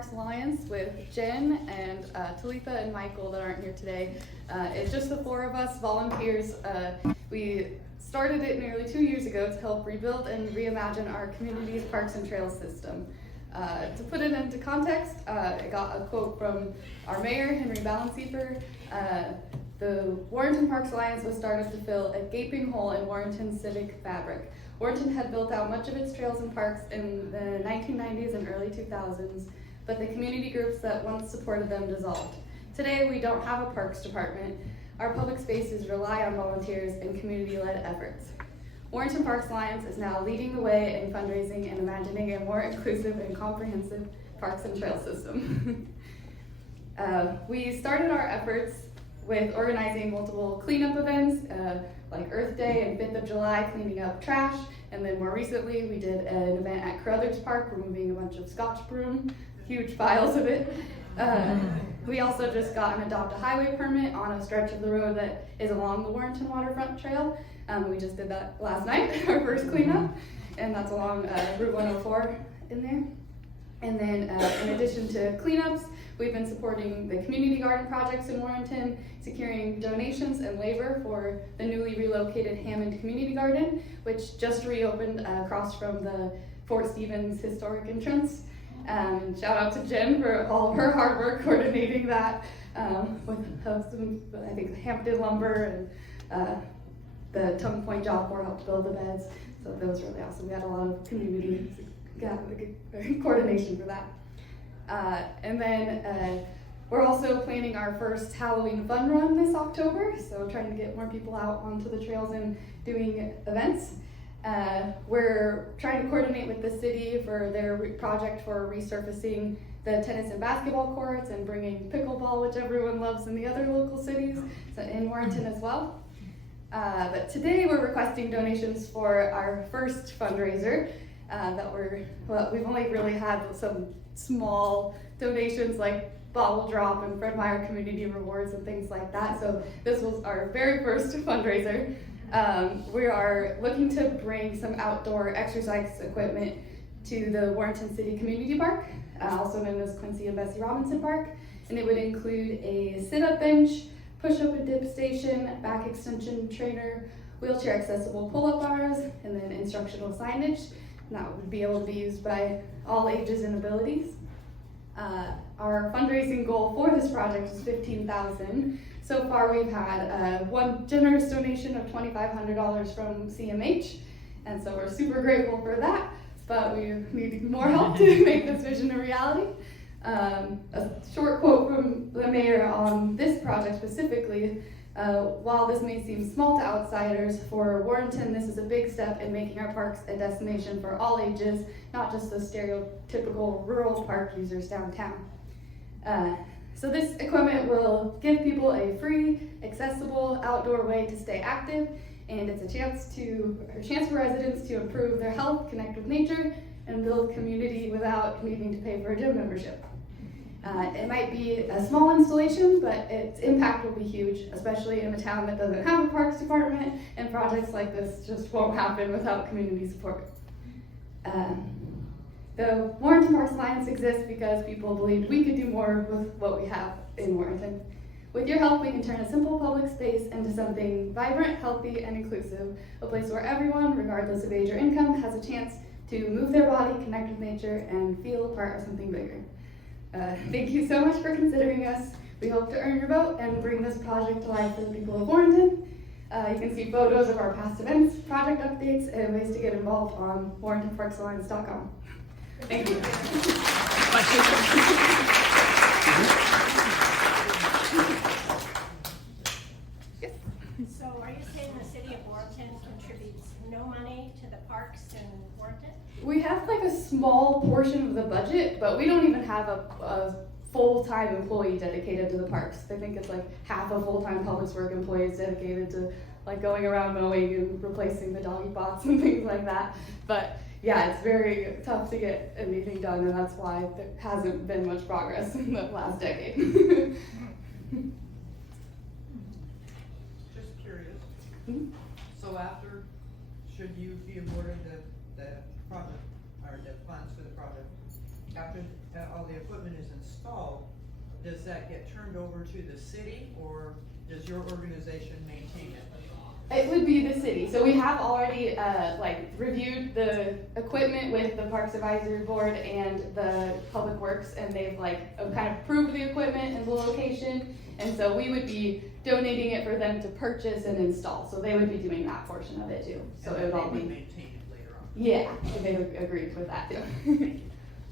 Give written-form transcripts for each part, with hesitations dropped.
Parks Alliance with Jen and Talitha and Michael that aren't here today. It's just the four of us volunteers. We started it nearly 2 years ago to help rebuild and reimagine our community's parks and trails system. To put it into context, I got a quote from our mayor, Henry Balanciefer. The Warrenton Parks Alliance was started to fill a gaping hole in Warrenton's civic fabric. Warrenton had built out much of its trails and parks in the 1990s and early 2000s, but the community groups that once supported them dissolved. Today, we don't have a parks department. Our public spaces rely on volunteers and community-led efforts. Warrenton Parks Alliance is now leading the way in fundraising and imagining a more inclusive and comprehensive parks and trail system. We started our efforts with organizing multiple cleanup events, like Earth Day and 5th of July, cleaning up trash. And then more recently, we did an event at Carruthers Park, removing a bunch of Scotch broom, huge piles of it. We also just got an Adopt a Highway permit on a stretch of the road that is along the Warrenton Waterfront Trail. We just did that last night, our first cleanup, and that's along Route 104 in there. And then in addition to cleanups, we've been supporting the community garden projects in Warrenton, securing donations and labor for the newly relocated Hammond Community Garden, which just reopened across from the Fort Stevens historic entrance. Shout out to Jen for all of her hard work coordinating that with some, I think, Hampton Lumber and the Tongue Point Job Corps helped build the beds. So that was really awesome. We had a lot of community coordination for that. And then we're also planning our first Halloween fun run this October, so trying to get more people out onto the trails and doing events. We're trying to coordinate with the city for their project for resurfacing the tennis and basketball courts and bringing pickleball, which everyone loves in the other local cities, so in Warrenton as well. But today we're requesting donations for our first fundraiser. We've only really had some small donations like Bottle Drop and Fred Meyer Community Rewards and things like that. So this was our very first fundraiser. We are looking to bring some outdoor exercise equipment to the Warrenton City Community Park, also known as Quincy and Bessie Robinson Park. And it would include a sit-up bench, push-up and dip station, back extension trainer, wheelchair accessible pull-up bars, and then instructional signage. And that would be able to be used by all ages and abilities. Our fundraising goal for this project is $15,000. So far we've had one generous donation of $2,500 from CMH, and so we're super grateful for that, but we need more help to make this vision a reality. A short quote from the mayor on this project specifically: while this may seem small to outsiders, for Warrenton, this is a big step in making our parks a destination for all ages, not just the stereotypical rural park users downtown. So this equipment will give people a free, accessible, outdoor way to stay active, and it's a chance for residents to improve their health, connect with nature, and build community without needing to pay for a gym membership. It might be a small installation, but its impact will be huge, especially in a town that doesn't have a parks department, and projects like this just won't happen without community support. The Warrenton Parks Alliance exists because people believed we could do more with what we have in Warrenton. With your help, we can turn a simple public space into something vibrant, healthy, and inclusive, a place where everyone, regardless of age or income, has a chance to move their body, connect with nature, and feel a part of something bigger. Thank you so much for considering us. We hope to earn your vote and bring this project to life for the people of Warrenton. You can see photos of our past events, project updates, and ways to get involved on WarrentonParksAlliance.com. Thank you. Yes. So are you saying the city of Warrenton contributes no money to the parks in Warrenton? We have like a small portion of the budget, but we don't even have a full-time employee dedicated to the parks. I think it's like half a full-time public works employee is dedicated to like going around mowing and replacing the doggy pots and things like that. But yeah, it's very tough to get anything done, and that's why there hasn't been much progress in the last decade. Just curious. So after, should you be awarded the project, or the funds for the project, after all the equipment does that get turned over to the city, or does your organization maintain it? It would be the city. So we have already reviewed the equipment with the Parks Advisory Board and the Public Works, and they've kind of approved the equipment and the location. And so we would be donating it for them to purchase and install. So they would be doing that portion of it too. So And it would all they would be, maintain it later on. yeah, they agreed with that too.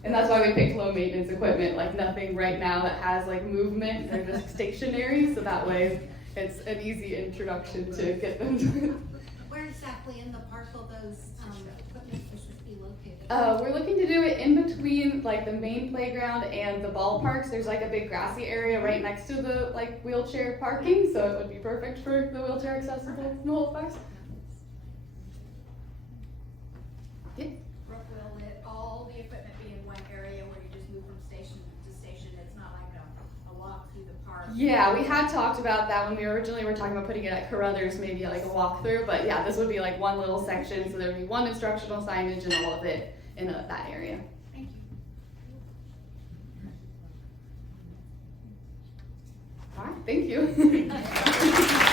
And that's why we picked low maintenance equipment, like nothing right now that has like movement. They're just stationary, so that way it's an easy introduction to get them to it. Where exactly in the park will those equipment spaces be located? We're looking to do it in between like the main playground and the ballparks. There's like a big grassy area right next to the like wheelchair parking, so it would be perfect for the wheelchair accessible parks. Yeah. Brooke, will it, all the equipment be in one area where you just move from station to station? It's not like a walk through the park? Yeah, we had talked about that when we originally were talking about putting it at Carruthers, maybe like a walkthrough, but yeah, this would be like one little section, so there would be one instructional signage and all of it in that area. Thank you. All right, thank you.